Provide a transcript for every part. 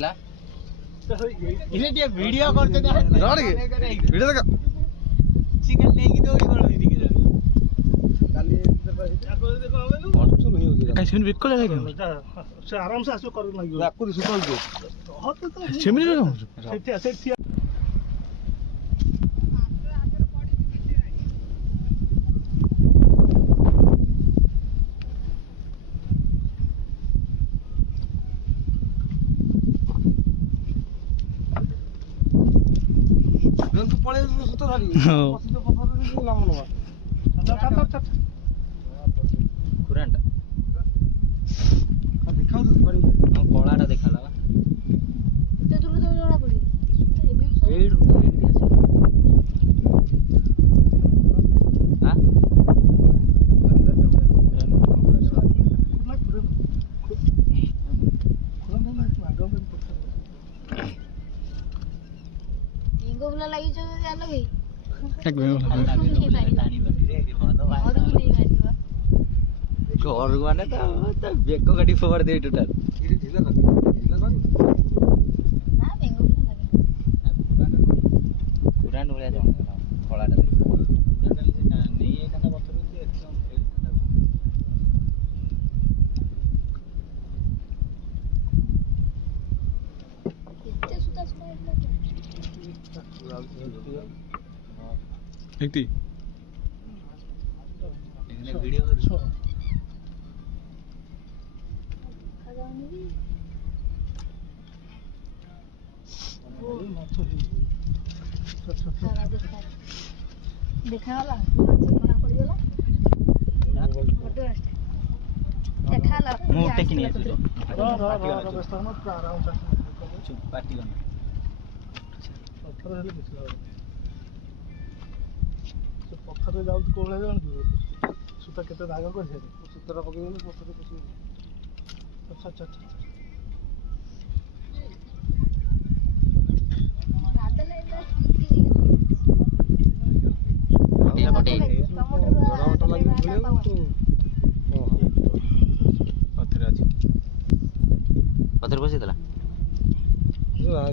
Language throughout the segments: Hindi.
वीडियो करते वीडियो देख चिकन लेके दौड़ी पड़ो दीदी के काली बिल्कुल से आराम से आसो करू लागियो याकू सुतल दे हत तो सेमिरे रहू सेठी तू पळे सुतो खाली पसितो पथर नाम नवा चल कुरांटा देखाउ तो पारी हम कोलाटा देखाला ते दूर तो जणा पड़ी एड हां अंदर गोबला लागि छ जान भई एक गोबला पानी बसिरे बन्द भाइ अरु नै मारिबा को अरु माने त बेको गाडी फोर दे टोटल इरे ढिला न ना बेंगो लागे पुरान ओळ्या जाऊ खोलाटा पुरान नै एखादा बतरू ते एकदम किती सुता सुता देखती वीडियो देखा वाला कोना पड़ी वाला फोटो देखा ला मुंह टेक नहीं है व्यवस्था मत आराम से चुप पार्टी करना पत्थर हेले किछला से पत्थर रे जाउ कोले जान सुता केते दाग कर छे सुतरा पके देले पत्थर पसी अच्छा अच्छा अच्छा रातले इला कोटे टमाटर लागि बोले तो पत्थर अछि पत्थर पसी देला जो आ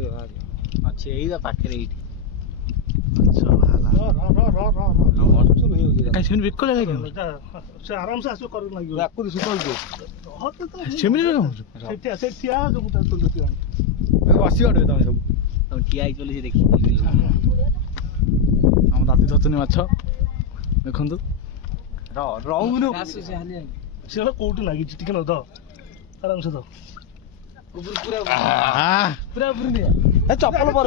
अच्छे यही था पाके रे अच्छा वाला मस्त नहीं हो गया कैसे बिल्कुल लगे से आराम से आसो करू लागियो याकू सुतल दे हत तो सेमिरे रहू सेठी आ जो मुता तो देती हम बसी अडे तमे सब हम ठिया आई चली देखि हम दाती दचनी माछ देखंतु रहू से हाली से कोउट लागि टिके न द आराम से द पूरा पूरा नहीं चप्पल पर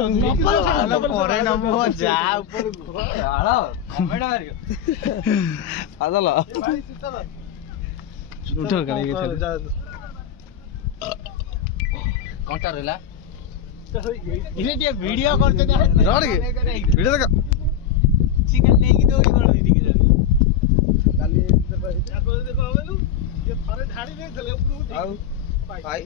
परे न मो जा ऊपर हालो कमेंट मारियो आदला उठो करे कांटा रेला इले ये वीडियो करते रड के वीडियो देख चिकन लेके दौड़ी पड़ो दीदी के काली देखो देखो आवेलु ये थारे धाड़ी नहीं चले ऊपर आ पाई